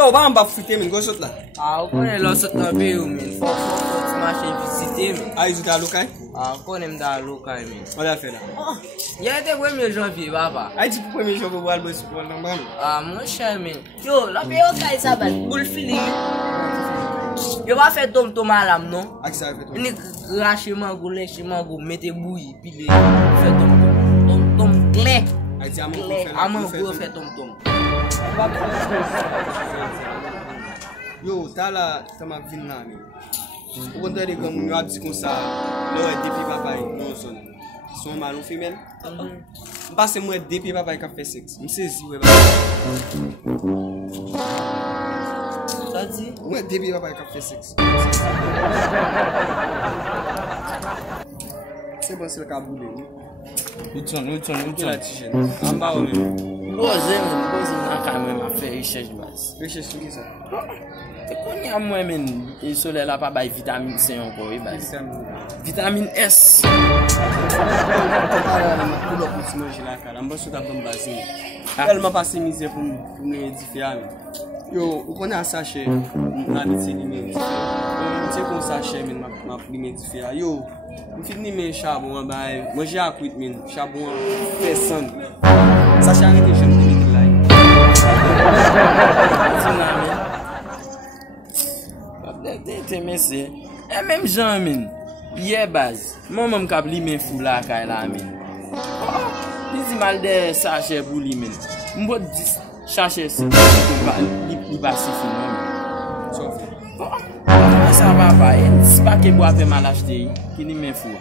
Yo, ba mba fite men, go sot la. Ah, ou konen lò sot nan pe ou men. Fok ti mache visite men. Ah, you ta lokay? Ah, konen mda lokay men. On a fait là. Yè te 1er janvier baba. Ay di pou 1er janvier wal boss pour nan ban. Ah, mon cher men. Yo, la pe yo kay sa bat, boule fili. Yo va fè tom alam non? Ak sa fait. Ni rache mango, leche mango, mette bouilli, pile. Fè tom clé. Ay di amon Clé, pour amon faire. go fè tom. Yo, ta la, ta ma vin la men. Ou konta de kon moun yo ap di kon sa, lò e depi papay, non son. Son malon femelle. M'passe mwen depi papay ka fè seks. M'sezi we ba. Sa di? Mwen depi papay ka fè seks. Se bon se l ka boule. Ou la ti jen. An ba ou men. Boze nan ka mwen ma fè recherche bas. Recherche sou ki sa. Te kon ya mwen men, e sole la pa bay vitamine C anko e bas. Vitamine S. Pou lò pou ti manje la kala. Mwen sou ta bon basi. Telman pase mize pou mwen edife a men. Yo, ou konen a sache, mwen abite li men. Mwen te kon sache men, mwen pou li men edife a. Yo, mwen fit ni men chabon an bay, mwen jè akwit men, chabon an pesan. Sache arrete jen te men like. Te mese, e menm jan men, ye baz, mwen kap li men fou la kay la men. Li di mal de sache pou li men, mwen di chache se, li basi fin men. So fe. Sa va pa, e di pa ke bo ape mal achete yi, ki li men fou.